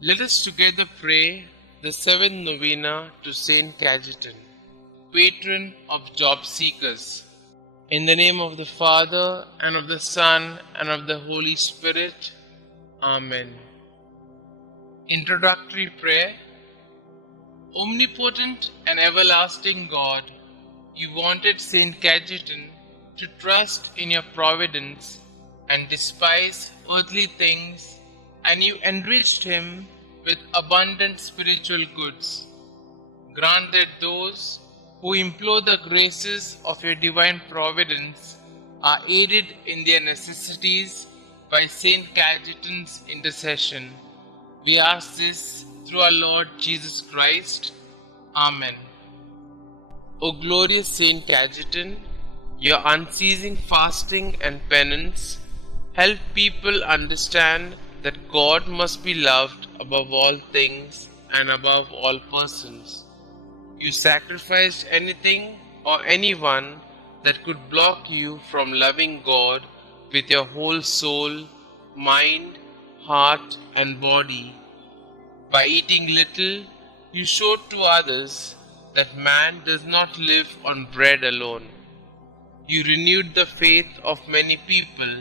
Let us together pray the seventh novena to St Cajetan, patron of job seekers. In the name of the Father, and of the Son, and of the Holy Spirit. Amen. Introductory prayer. Omnipotent and everlasting God, you wanted St Cajetan to trust in your providence and despise earthly things, and you enriched him with abundant spiritual goods. Grant that those who implore the graces of your divine providence are aided in their necessities by St Cajetan's intercession. We ask this through our Lord Jesus Christ. Amen. O glorious Saint Cajetan, your unceasing fasting and penance help people understand that God must be loved above all things and above all persons. You sacrificed anything or anyone that could block you from loving God with your whole soul, mind, heart, and body. By eating little, you showed to others that man does not live on bread alone. You renewed the faith of many people,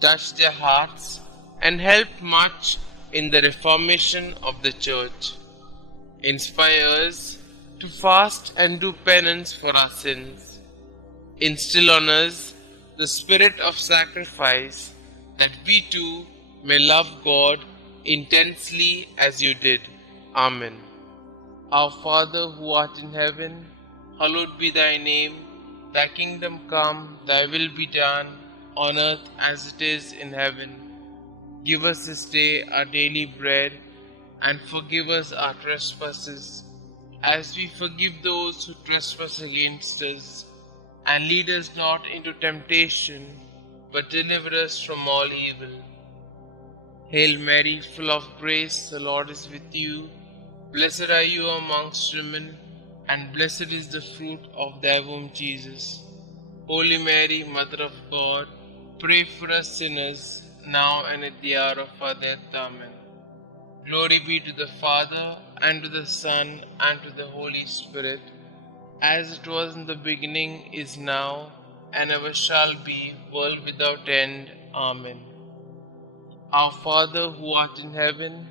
touched their hearts, and helped much in the reformation of the Church. Inspire us to fast and do penance for our sins. Instill on us the spirit of sacrifice, that we too may love God intensely as you did. Amen. Our Father who art in heaven, hallowed be thy name. Thy kingdom come, thy will be done, on earth as it is in heaven. Give us this day our daily bread, and forgive us our trespasses, as we forgive those who trespass against us. And lead us not into temptation, but deliver us from all evil. Hail Mary, full of grace, the Lord is with you. Blessed are you amongst women, and blessed is the fruit of thy womb, Jesus. Holy Mary, Mother of God, pray for us sinners, now and at the hour of our death. Amen. Glory be to the Father, and to the Son, and to the Holy Spirit, as it was in the beginning, is now, and ever shall be, world without end. Amen. Our Father who art in heaven,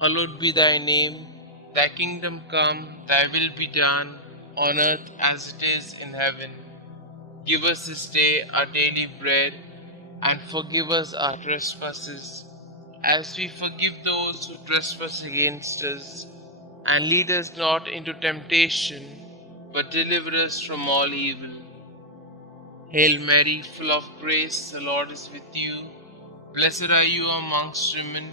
hallowed be thy name. Thy kingdom come, thy will be done, on earth as it is in heaven. Give us this day our daily bread, and forgive us our trespasses, as we forgive those who trespass against us. And lead us not into temptation, but deliver us from all evil. Hail Mary, full of grace, the Lord is with you. Blessed are you amongst women,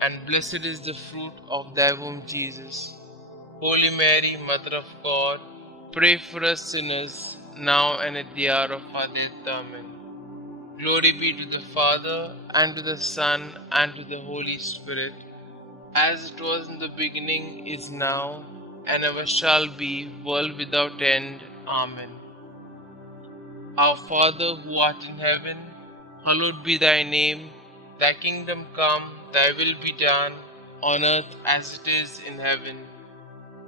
and blessed is the fruit of thy womb, Jesus. Holy Mary, Mother of God, pray for us sinners, now and at the hour of our death. Amen. Glory be to the Father, and to the Son, and to the Holy Spirit, as it was in the beginning, is now, and ever shall be, world without end. Amen. Our Father who art in heaven, hallowed be thy name. Thy kingdom come, thy will be done, on earth as it is in heaven.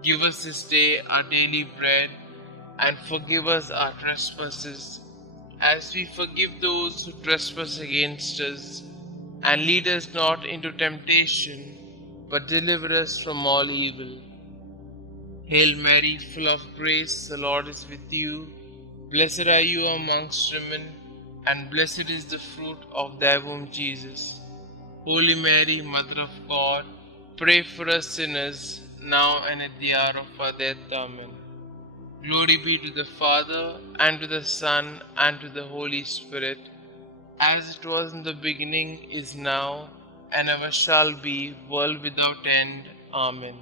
Give us this day our daily bread, and forgive us our trespasses, as we forgive those who trespass against us. And lead us not into temptation, but deliver us from all evil. Hail Mary, full of grace, the Lord is with you. Blessed are you amongst women, and blessed is the fruit of thy womb, Jesus. Holy Mary, Mother of God, pray for us sinners, now and at the hour of our death. Amen. Glory be to the Father, and to the Son, and to the Holy Spirit, as it was in the beginning, is now, and ever shall be, world without end. Amen.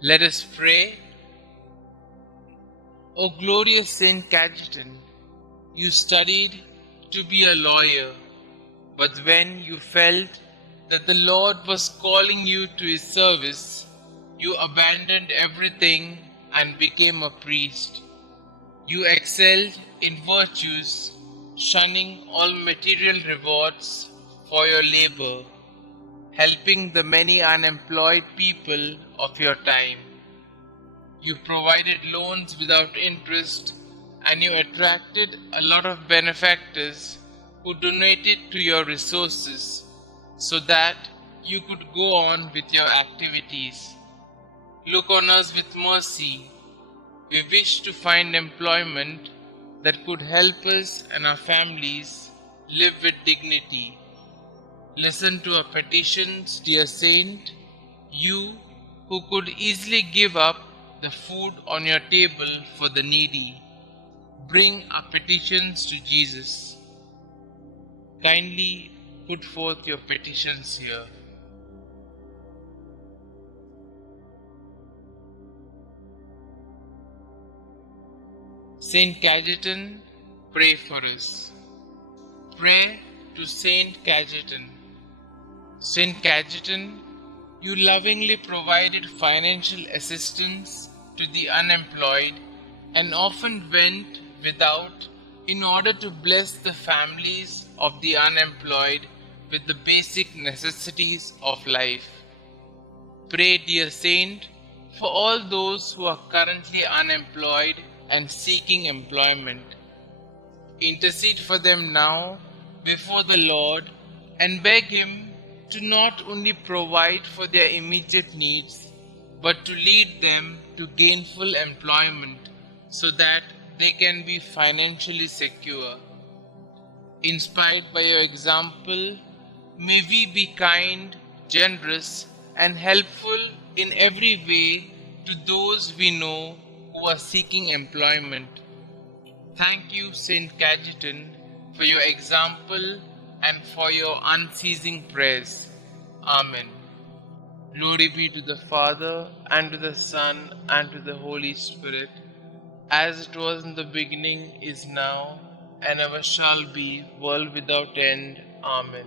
Let us pray. O glorious St Cajetan, you studied to be a lawyer, but when you felt that the Lord was calling you to his service, you abandoned everything and became a priest. You excelled in virtues, shunning all material rewards for your labor. helping the many unemployed people of your time. You provided loans without interest, and you attracted a lot of benefactors who donated to your resources so that you could go on with your activities. Look on us with mercy. We wish to find employment that could help us and our families live with dignity. Listen to our petitions, dear Saint, you who could easily give up the food on your table for the needy. Bring our petitions to Jesus. Kindly put forth your petitions here. St Cajetan, pray for us. Pray to St Cajetan. St Cajetan, you lovingly provided financial assistance to the unemployed and often went without in order to bless the families of the unemployed with the basic necessities of life. Pray, dear Saint, for all those who are currently unemployed and seeking employment. Intercede for them now before the Lord and beg Him to not only provide for their immediate needs, but to lead them to gainful employment so that they can be financially secure. Inspired by your example, may we be kind, generous, and helpful in every way to those we know who are seeking employment. Thank you, St. Cajetan, for your example and for your unceasing prayers. Amen. Glory be to the Father, and to the Son, and to the Holy Spirit, as it was in the beginning, is now, and ever shall be, world without end. Amen.